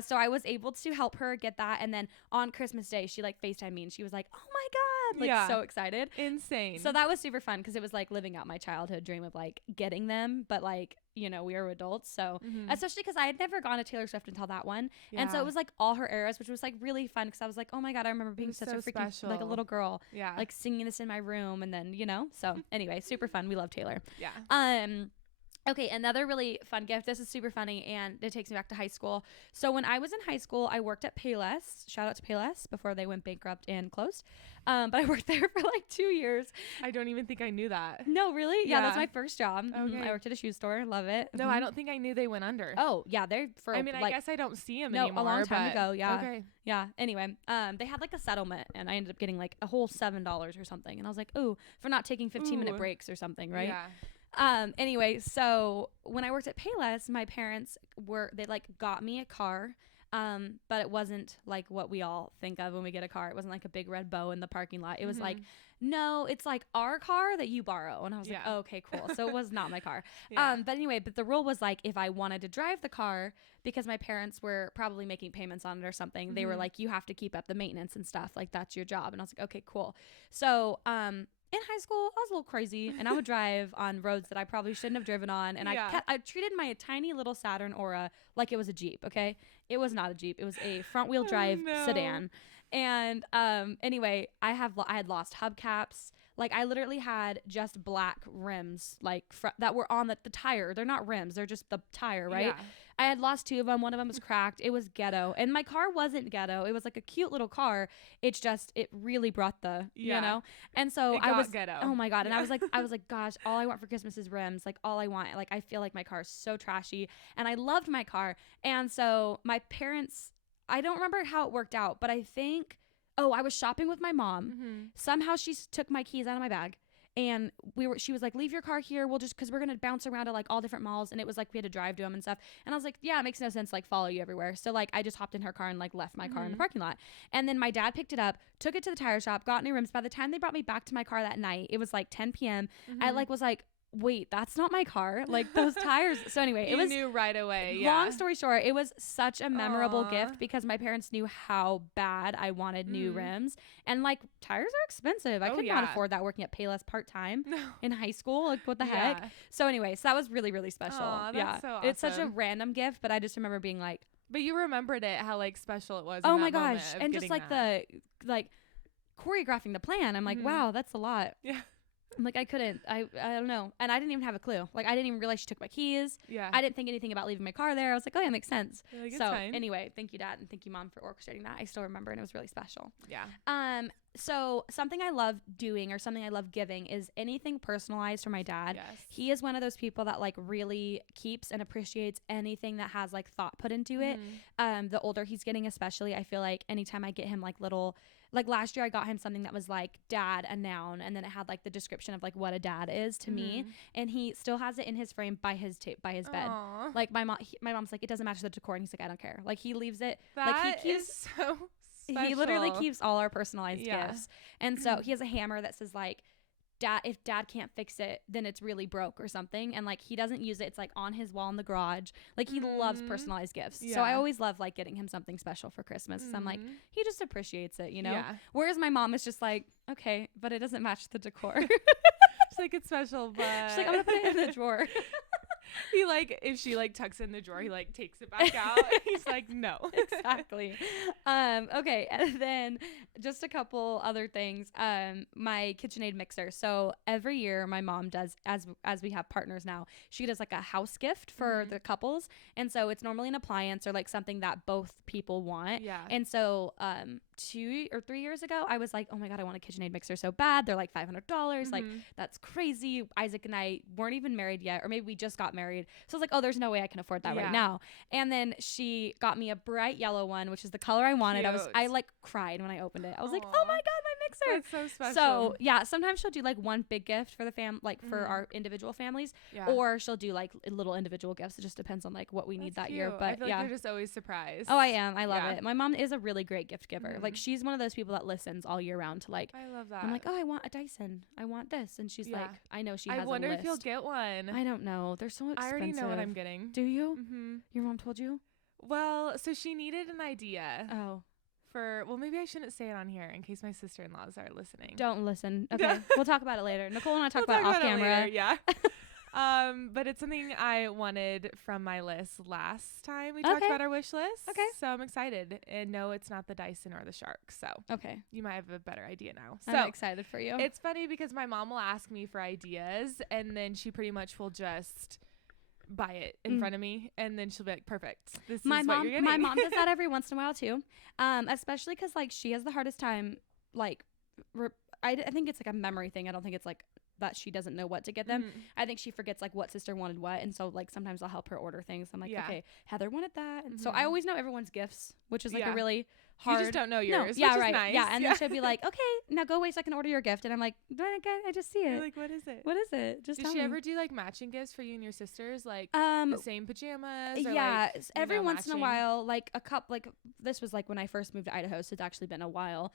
so I was able to help her get that, and then on Christmas Day she like FaceTimed me and she was like, oh my god, like so excited. Insane. So that was super fun because it was like living out my childhood dream of like getting them, but like, you know, we were adults, so especially because I had never gone to Taylor Swift until that one, and so it was like all her eras, which was like really fun because I was like, oh my god, I remember being such a freaking special. Like a little girl, like singing this in my room, and then, you know, so anyway, super fun. We love Taylor. Okay, another really fun gift. This is super funny, and it takes me back to high school. So when I was in high school, I worked at Payless. Shout out to Payless before they went bankrupt and closed. But I worked there for like 2 years. I don't even think I knew that. No, really? Yeah, that's my first job. Okay. I worked at a shoe store. Love it. No, I don't think I knew they went under. Oh, yeah, they're for. I mean, I guess I don't see them anymore. A long time ago. Yeah. Okay. Yeah. Anyway, they had like a settlement, and I ended up getting like a whole $7 or something, and I was like, ooh, for not taking 15-minute breaks or something, right? Yeah. Anyway, so when I worked at Payless, my parents they like got me a car. But it wasn't like what we all think of when we get a car. It wasn't like a big red bow in the parking lot. It was like, no, it's like our car that you borrow. And I was like, oh, okay, cool. So it was not my car. But anyway, but the rule was like, if I wanted to drive the car, because my parents were probably making payments on it or something, they were like, you have to keep up the maintenance and stuff. Like, that's your job. And I was like, okay, cool. So, in high school, I was a little crazy, and I would drive on roads that I probably shouldn't have driven on. And I treated my tiny little Saturn Aura like it was a Jeep. Okay, it was not a Jeep; it was a front wheel drive sedan. And anyway, I had lost hubcaps. Like I literally had just black rims, like that were on the tire. They're not rims; they're just the tire, right? Yeah. I had lost 2 of them. One of them was cracked. It was ghetto. And my car wasn't ghetto. It was like a cute little car. It's just, it really brought you know? And so I was ghetto. Oh my God. And I was like, gosh, all I want for Christmas is rims. Like all I want. Like I feel like my car is so trashy. And I loved my car. And so my parents, I don't remember how it worked out, but I think, I was shopping with my mom. Somehow she took my keys out of my bag. And she was like, leave your car here. We'll just, cause we're going to bounce around to like all different malls. And it was like, we had to drive to them and stuff. And I was like, yeah, it makes no sense to like follow you everywhere. So like, I just hopped in her car and like left my car in the parking lot. And then my dad picked it up, took it to the tire shop, got new rims. By the time they brought me back to my car that night, it was like 10 PM. I like was like, wait, that's not my car. Like those tires. So anyway, you knew right away. Long story short, it was such a memorable gift because my parents knew how bad I wanted new rims. And like tires are expensive. I could not afford that working at Payless part-time in high school. Like what the heck? So anyway, so that was really, really special. That's so awesome. It's such a random gift, but I just remember being like, but you remembered it, how like special it was. Oh my gosh. And just like the choreographing the plan. I'm like, wow, that's a lot. Yeah. I'm like, I don't know. And I didn't even have a clue. Like, I didn't even realize she took my keys. Yeah. I didn't think anything about leaving my car there. I was like, oh, yeah, makes sense. Like, so anyway, thank you, Dad. And thank you, Mom, for orchestrating that. I still remember, and it was really special. Yeah. So something I love doing or something I love giving is anything personalized for my dad. Yes. He is one of those people that like really keeps and appreciates anything that has like thought put into it. The older he's getting, especially, I feel like anytime I get him like little, like last year I got him something that was like dad, a noun, and then it had like the description of like what a dad is to me, and he still has it in his frame by his bed. Like my mom's like, it doesn't match the decor, and he's like, I don't care. Like he leaves it. That is so special. He literally keeps all our personalized gifts, and so he has a hammer that says like, if dad can't fix it, then it's really broke or something. And like he doesn't use it. It's like on his wall in the garage. Like he loves personalized gifts. So I always love like getting him something special for Christmas. So I'm like, he just appreciates it, you know? Whereas my mom is just like, okay, but it doesn't match the decor. She's like, it's special, but she's like, I'm gonna put it in the drawer. He like, if she like tucks in the drawer, he like takes it back out. He's like, no. Exactly. Okay, and then just a couple other things. My KitchenAid mixer. So every year my mom does, as we have partners now, she does like a house gift for the couples, and so it's normally an appliance or like something that both people want. Yeah. And so 2 or 3 years ago, I was like, oh my god, I want a KitchenAid mixer so bad. They're like $500. Like that's crazy. Isaac and I weren't even married yet, or maybe we just got married. So I was like, oh, there's no way I can afford that right now. And then she got me a bright yellow one, which is the color I wanted. I like cried when I opened it. I was like, oh my god, my mixer. That's so special. So yeah, sometimes she'll do like one big gift for the like for our individual families, or she'll do like little individual gifts. It just depends on like what we need that year. But I feel like you're just always surprised. Oh, I am. I love it. My mom is a really great gift giver. Like she's one of those people that listens all year round to like. I love that. I'm like, oh, I want a Dyson. I want this, and she's like, I know she has a list. I wonder if you'll get one. I don't know. They're so expensive. I already know what I'm getting. Do you? Your mom told you? Well, so she needed an idea. Oh. Well, maybe I shouldn't say it on here in case my sister-in-laws are listening. Don't listen. Okay. We'll talk about it later. Nicole and I talk about it off camera. Yeah. But it's something I wanted from my list last time we talked about our wish list. Okay. So I'm excited. And no, it's not the Dyson or the Shark. So okay, you might have a better idea now. So I'm excited for you. It's funny because my mom will ask me for ideas, and then she pretty much will just buy it in front of me, and then she'll be like, perfect, this is what you're getting. My mom does that every once in a while too, especially because like she has the hardest time like I think it's like a memory thing. I don't think it's like that she doesn't know what to get them. I think she forgets like what sister wanted what, and so like sometimes I'll help her order things. I'm like, okay, Heather wanted that, and so I always know everyone's gifts, which is like a really hard. You just don't know yours. No, yeah, which right. Is nice. Yeah, and then she'll be like, okay, now go away so I can order your gift, and I'm like, I just see it. You're like, what is it? What is it? Just Did she ever do like matching gifts for you and your sisters, like the same pajamas? Or, yeah, like, every once in a while, like a cup. Like this was like when I first moved to Idaho, so it's actually been a while.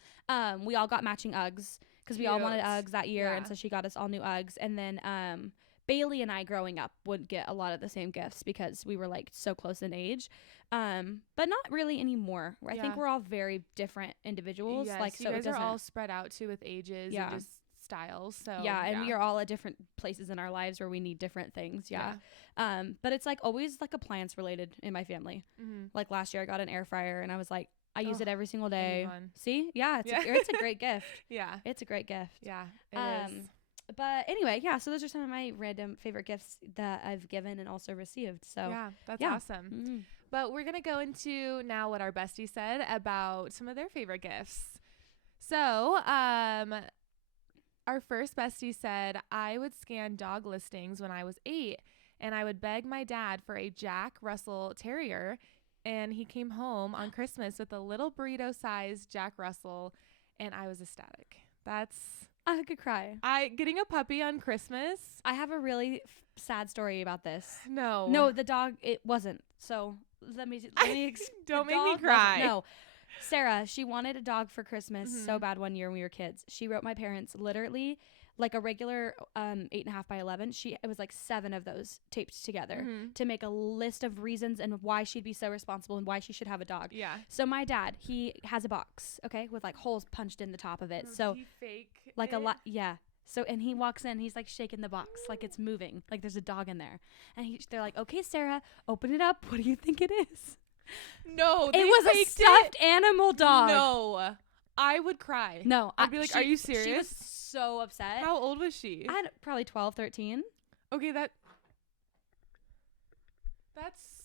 We all got matching Uggs because we all wanted Uggs that year, and so she got us all new Uggs. And then Bailey and I growing up would get a lot of the same gifts because we were like so close in age, but not really anymore. I think we're all very different individuals. Yes, like so you guys are all spread out too with ages and just styles. So and we are all at different places in our lives where we need different things. But it's like always like appliance related in my family. Like last year I got an air fryer, and I was like, I use it every single day. See? Yeah, it's a great gift. Yeah. It's a great gift. Yeah, it is. But anyway, so those are some of my random favorite gifts that I've given and also received. So yeah, that's awesome. But we're going to go into now what our bestie said about some of their favorite gifts. So, our first bestie said, I would scan dog listings when I was 8, and I would beg my dad for a Jack Russell Terrier, and he came home on Christmas with a little burrito-sized Jack Russell, and I was ecstatic. I could cry. Getting a puppy on Christmas. I have a really sad story about this. No, the dog, it wasn't. So let me don't make me cry. No, Sarah, she wanted a dog for Christmas so bad one year when we were kids. She wrote my parents literally like a regular 8.5 by 11. It was like 7 of those taped together to make a list of reasons and why she'd be so responsible and why she should have a dog. Yeah. So my dad, he has a box, okay, with like holes punched in the top of it. So he fake like a lot, yeah. So and he walks in, he's like shaking the box like it's moving, like there's a dog in there, and they're like, okay, Sarah, open it up. What do you think it is? No, it was a stuffed animal dog. No. I would cry. No. I'd be like, are you serious? She was so upset. How old was she? I had probably 12, 13. Okay, that's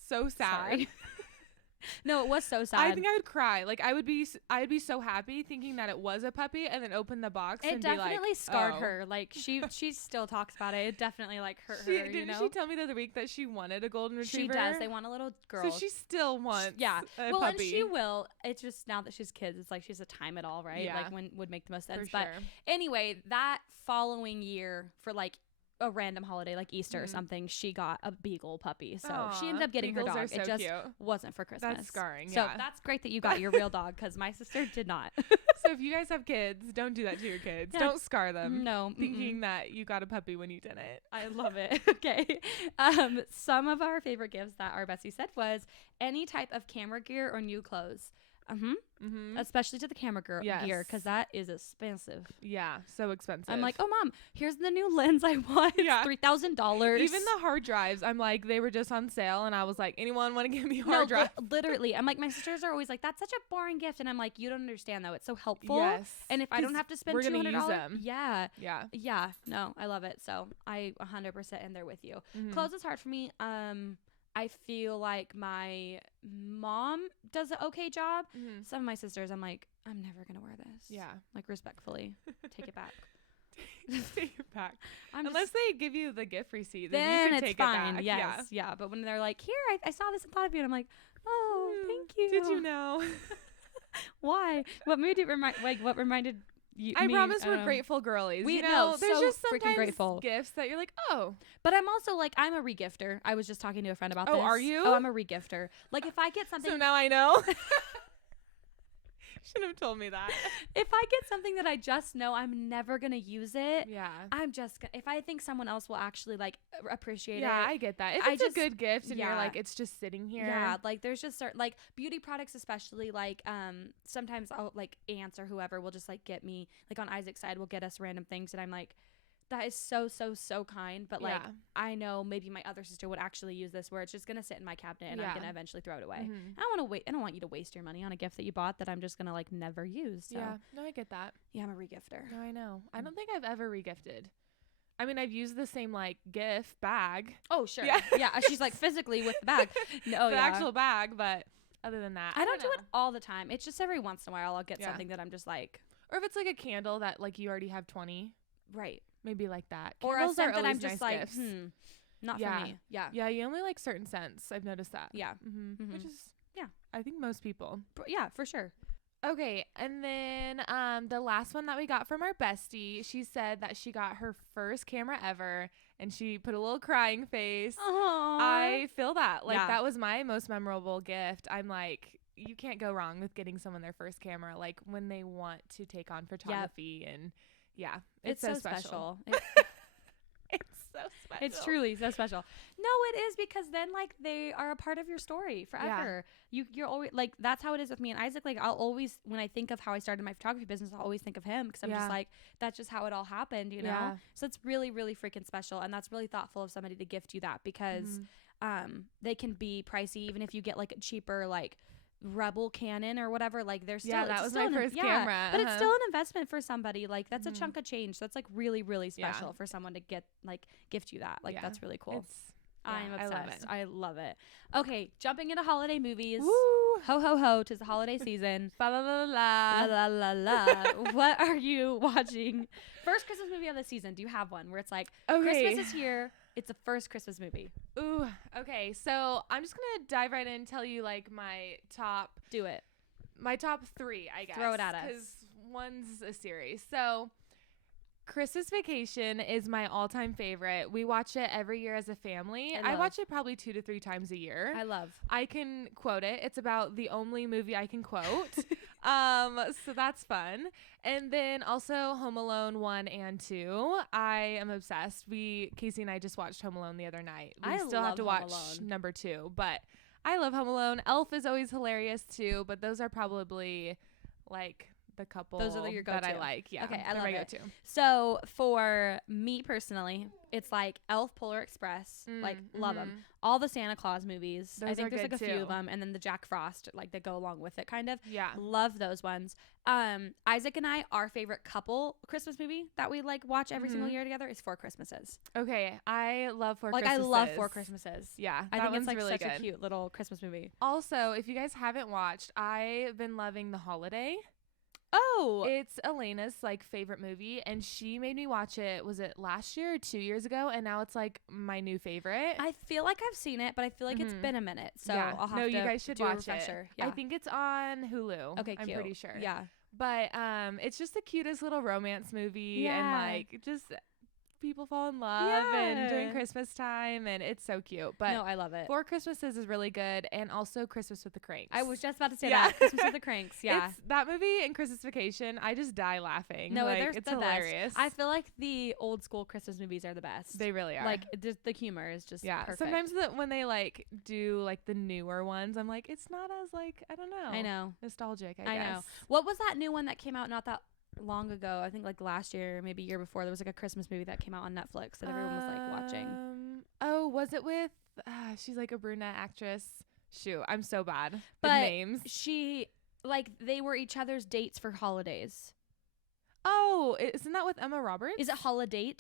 so sad. Sorry. No, it was so sad. I think I would cry. Like I'd be so happy thinking that it was a puppy, and then open the box and be like, it definitely scarred her. Like she still talks about it. It definitely like hurt her. Didn't she tell me the other week that she wanted a golden retriever? She does. They want a little girl. So she still wants a puppy. And she will. It's just now that she's kids, it's like she's a time it all, right? Like when would make the most sense. For but sure. Anyway, that following year for like a random holiday like Easter or something, she got a beagle puppy. So she ended up getting her dog. So it just cute. wasn't for Christmas. That's scarring. So that's great that you got your real dog, because my sister did not. So if you guys have kids, don't do that to your kids. Yeah. Don't scar them. No. Thinking that you got a puppy when you didn't. I love it. Okay. Some of our favorite gifts that our Bessie said was any type of camera gear or new clothes. Especially to the camera gear, because that is expensive. Yeah, so expensive. I'm like, oh mom, here's the new lens I want. It's $3,000. Even the hard drives, I'm like, they were just on sale, and I was like, anyone want to give me hard drive? Literally, I'm like, my sisters are always like, that's such a boring gift, and I'm like, you don't understand though, it's so helpful. Yes, and if I don't have to spend $200, use them. yeah, no, I love it. So I 100% am there with you. Clothes is hard for me. I feel like my mom does an okay job. Some of my sisters, I'm like, I'm never gonna wear this. Yeah, like respectfully, take it back. Take it back. Unless they give you the gift receipt, then you can it's take fine. it back. Yes, yeah. But when they're like, here, I saw this and thought of you, and I'm like, oh, thank you. Did you know? Why? What mood did what reminded you? I promise we're grateful girlies. We know there's so just freaking sometimes grateful gifts that you're like, oh. But I'm also like, I'm a regifter. I was just talking to a friend about this. Oh, are you? Oh, I'm a regifter. Like if I get something. So now I know. Should have told me that. If I get something that I just know I'm never gonna use it, I'm just gonna, if I think someone else will actually like appreciate it. Yeah, I get that. If it's a good gift and you're like, it's just sitting here. Yeah, like there's just certain like beauty products, especially like sometimes I'll like aunts or whoever will just like get me, like on Isaac's side will get us random things, and I'm like, that is so kind, but like I know maybe my other sister would actually use this, where it's just gonna sit in my cabinet and I'm gonna eventually throw it away. I don't want you to waste your money on a gift that you bought that I'm just gonna like never use. So. Yeah, no, I get that. Yeah, I'm a regifter. No, I know. I don't think I've ever regifted. I mean, I've used the same like gift bag. Oh sure, yeah. She's like physically with the bag, the actual bag, but other than that, I don't do it all the time. It's just every once in a while I'll get something that I'm just like, or if it's like a candle that like you already have 20, right. Maybe like that. Or a scent that I'm just nice like, not for me. Yeah. Yeah, you only like certain scents. I've noticed that. Yeah. Which is, I think most people. Yeah, for sure. Okay, and then the last one that we got from our bestie, she said that she got her first camera ever, and she put a little crying face. Aww. I feel that. Like, that was my most memorable gift. I'm like, you can't go wrong with getting someone their first camera, like when they want to take on photography and... Yeah, it's so special. It's so special. It's truly so special. No, it is, because then like they are a part of your story forever. You're always like, that's how it is with me and Isaac. Like I'll always, when I think of how I started my photography business, I'll always think of him, because I'm just like, that's just how it all happened, you know? So it's really, really freaking special, and that's really thoughtful of somebody to gift you that, because they can be pricey, even if you get like a cheaper like Rebel Canon or whatever, like there's still that was my first camera, but it's still an investment for somebody. Like that's a chunk of change. That's like really, really special for someone to get like gift you that. Like that's really cool. I'm obsessed. I love it. Okay, jumping into holiday movies. Woo! Ho ho ho! 'Tis the holiday season. La la la la la la la. What are you watching? First Christmas movie of the season. Do you have one where it's like, Christmas is here? It's the first Christmas movie. Ooh, okay. So I'm just gonna dive right in and tell you like my top. Do it. My top 3, I guess. Throw it at us. Because one's a series. So Christmas Vacation is my all-time favorite. We watch it every year as a family. I watch it probably 2 to 3 times a year. I can quote it. It's about the only movie I can quote. So that's fun. And then also Home Alone 1 and 2. I am obsessed. Casey and I just watched Home Alone the other night. We still have to watch number 2, but I love Home Alone. Elf is always hilarious too, but those are probably like the couple those are your go-to. that I like. Yeah. Okay, I love my it. Go-to. So for me personally, it's like Elf, Polar Express, like love them. All the Santa Claus movies. Those I think there's like a too. few of them, and then the Jack Frost, like that go along with it, kind of. Yeah. Love those ones. Isaac and I, our favorite couple Christmas movie that we like watch every single year together is Four Christmases. Okay, I love Four Christmases. I love Four Christmases. Yeah, I think it's like really such good. a cute little Christmas movie. Also, if you guys haven't watched, I've been loving The Holiday. Oh, it's Elena's like favorite movie, and she made me watch it. Was it last year or 2 years ago? And now it's like my new favorite. I feel like I've seen it, but I feel like it's been a minute, so I'll have to. You guys should watch it. Yeah. I think it's on Hulu. Okay, cute. I'm pretty sure. Yeah, but it's just the cutest little romance movie, and like just people fall in love and during Christmas time, and it's so cute. But no, I love it. Four Christmases is really good, and also Christmas with the Cranks. I was just about to say that. Christmas with the Cranks. Yeah. It's that movie and Christmas Vacation, I just die laughing. No, like, they're it's the hilarious. best. I feel like the old school Christmas movies are the best. They really are. Like the humor is just perfect. Sometimes when they like do like the newer ones, I'm like, it's not as like, I don't know. I know. Nostalgic, I guess. know. What was that new one that came out not that long ago? I think like last year, maybe year before. There was like a Christmas movie that came out on Netflix that everyone was like watching. Oh, was it with she's like a brunette actress. Shoot, I'm so bad with But names. she like they were each other's dates for holidays. Oh, isn't that with Emma Roberts? Is it Holiday?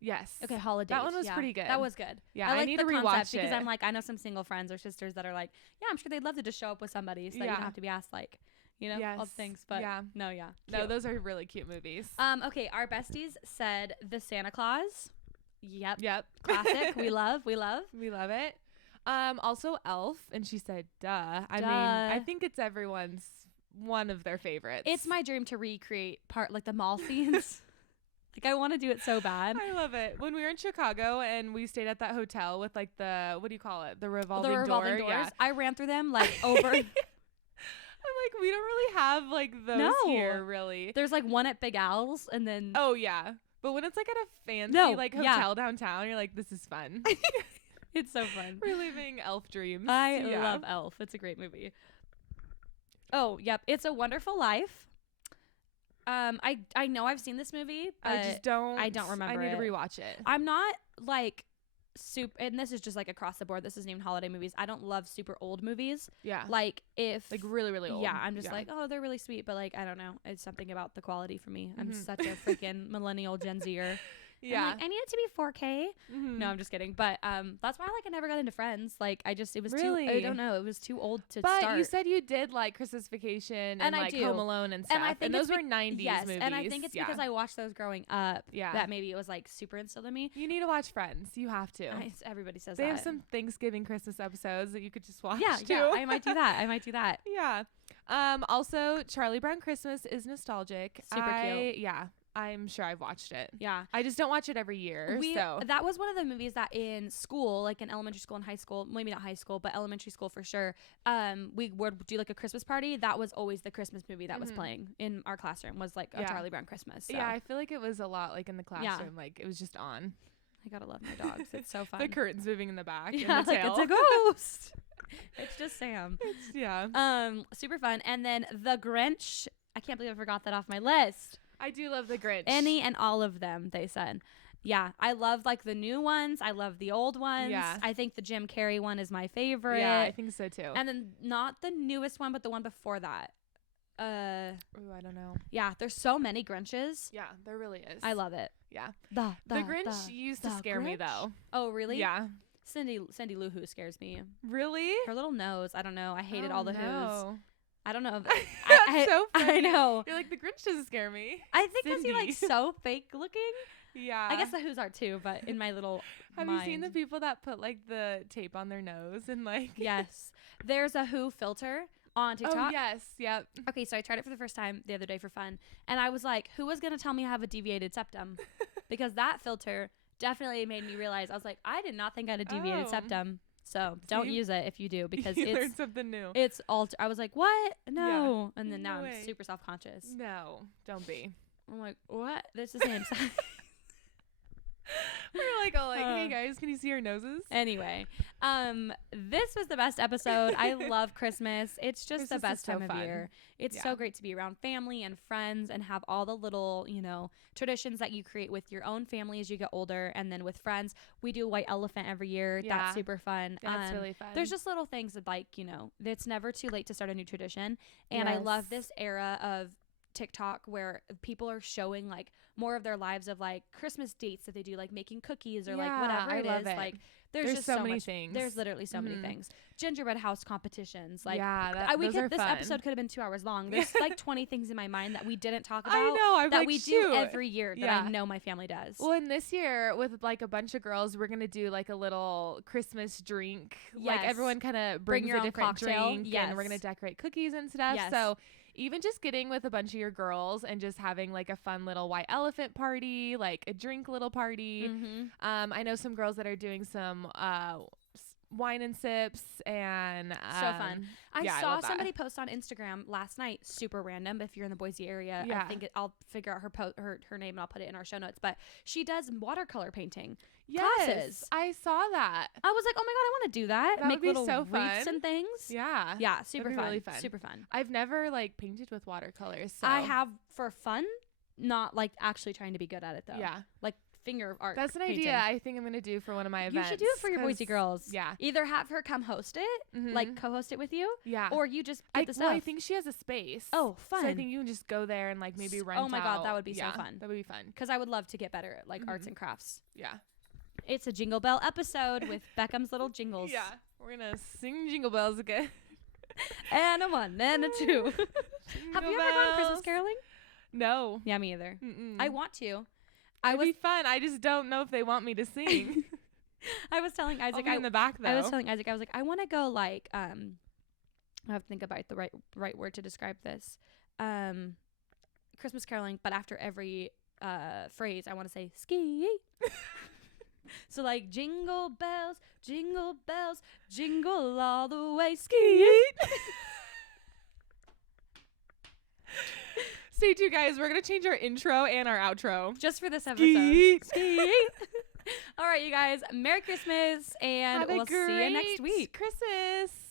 Yes. Okay, Holiday. That one was pretty good. That was good. Yeah, I like need the to rewatch concept it because I'm like, I know some single friends or sisters that are like, yeah, I'm sure they'd love to just show up with somebody so that you don't have to be asked like, you know, all the things. But no, no, those are really cute movies. Okay, our besties said the Santa Claus. Yep. Classic. we love it. Also Elf, and she said, duh. I mean, I think it's everyone's one of their favorites. It's my dream to recreate like the mall scenes. Like I want to do it so bad. I love it. When we were in Chicago and we stayed at that hotel with like the, what do you call it? The revolving doors. Yeah. I ran through them like over. I'm like, we don't really have like those here, really. There's like one at Big Al's, and then oh yeah, but when it's like at a fancy like hotel downtown, you're like, this is fun. It's so fun. Reliving Elf dreams. I love Elf. It's a great movie. Oh yep, It's a Wonderful Life. I know I've seen this movie, but I don't remember. I need to rewatch it. I'm not like super, and this is just like across the board. This isn't even holiday movies. I don't love super old movies. Yeah. Like if like really, really old. Yeah, I'm just like, oh, they're really sweet, but like I don't know. It's something about the quality for me. I'm such a freaking millennial Gen Zer. Yeah. Like, I need it to be 4K. No, I'm just kidding. But that's why like I never got into Friends. Like it was really? too, I don't know, it was too old to but start. But you said you did like Christmas Vacation and like Home Alone and stuff. And those were 90s movies. And I think it's because I watched those growing up. Yeah. That maybe it was like super instilled in me. You need to watch Friends. You have to. Everybody says they that. have some Thanksgiving Christmas episodes that you could just watch too. Yeah, I might do that. Yeah. Also Charlie Brown Christmas is nostalgic. Super cute. Yeah. I'm sure I've watched it. Yeah. I just don't watch it every year. That was one of the movies that in school, like in elementary school and high school, maybe not high school, but elementary school for sure, we would do like a Christmas party. That was always the Christmas movie that was playing in our classroom, was like a Charlie Brown Christmas. So. Yeah, I feel like it was a lot like in the classroom. Like it was just on. I gotta love my dogs. It's so fun. The curtains moving in the back. Yeah, and the tail. It's a ghost. It's just Sam. Super fun. And then The Grinch. I can't believe I forgot that off my list. I do love The Grinch. Any and all of them, they said. Yeah, I love like the new ones. I love the old ones. Yeah. I think the Jim Carrey one is my favorite. Yeah, I think so too. And then not the newest one, but the one before that. Ooh, I don't know. Yeah, there's so many Grinches. Yeah, there really is. I love it. Yeah. The Grinch used to scare me though. Oh, really? Yeah. Cindy Lou Who scares me. Really? Her little nose. I don't know. I hated all the Who's. I don't know. That's so funny. I know. You're like, the Grinch doesn't scare me. I think because he like so fake looking. Yeah. I guess the Who's are too, but in my little Have mind. you seen the people that put like the tape on their nose and like Yes. There's a Who filter on TikTok. Oh yes. Yep. Okay, so I tried it for the first time the other day for fun, and I was like, who was gonna tell me I have a deviated septum? Because that filter definitely made me realize, I was like, I did not think I had a deviated septum. So don't use it if you do, because you learned something new. It's I was like, what? No. And then now I'm super self-conscious. No, don't be. I'm like, what? This is the same size. We're like all like, hey guys, can you see our noses? Anyway, this was the best episode. I love Christmas. It's just the best time of year. It's so great to be around family and friends and have all the little, traditions that you create with your own family as you get older. And then with friends, we do a white elephant every year. Yeah. That's super fun. That's really fun. There's just little things that it's never too late to start a new tradition. And I love this era of TikTok where people are showing like more of their lives of like Christmas dates that they do, like making cookies or like whatever it is. Like there's just so many things. There's literally so many things. Gingerbread house competitions. Like this episode could have been 2 hours long. There's like 20 things in my mind that we didn't talk about. I know. That we do every year that I know my family does. Well, and this year with like a bunch of girls, we're gonna do like a little Christmas drink. Yes. Like everyone kind of brings a different drink, and we're gonna decorate cookies and stuff. Yes. So even just getting with a bunch of your girls and just having like a fun little white elephant party, like a drink little party. I know some girls that are doing some wine and sips, and so fun. I saw somebody post on Instagram last night, super random. If you're in the Boise area, I think I'll figure out her name and I'll put it in our show notes. But she does watercolor painting classes. I saw that. I was like, oh my god, I want to do that. That Make would be little so wreaths fun. and things. Yeah, super fun. Really fun, super fun. I've never like painted with watercolors. So. I have for fun, not like actually trying to be good at it though. Yeah, like finger art. That's an painting. idea I think I'm gonna do for one of my events. You should do it for your Boise girls. Yeah, either have her come host it, like co-host it with you. Yeah, or you just get the stuff. Well, I think she has a space. Oh, fun. So I think you can just go there and like maybe rent. Oh my god, that would be so fun. That would be fun because I would love to get better at like arts and crafts. Yeah. It's a Jingle Bell episode with Beckham's little jingles. Yeah, we're gonna sing Jingle Bells again. And a 1 and a 2. Have you ever gone Christmas caroling? No. Yeah, me either. I want to. It'd be fun. I just don't know if they want me to sing. I was telling Isaac. I'll be in the back though. I was telling Isaac. I was like, I want to go like I have to think about the right word to describe this. Christmas caroling, but after every phrase, I want to say ski. So like jingle bells, jingle all the way, ski. Stay tuned, guys. We're gonna change our intro and our outro just for this episode. Ski. All right, you guys. Merry Christmas, and we'll see you next week. Christmas.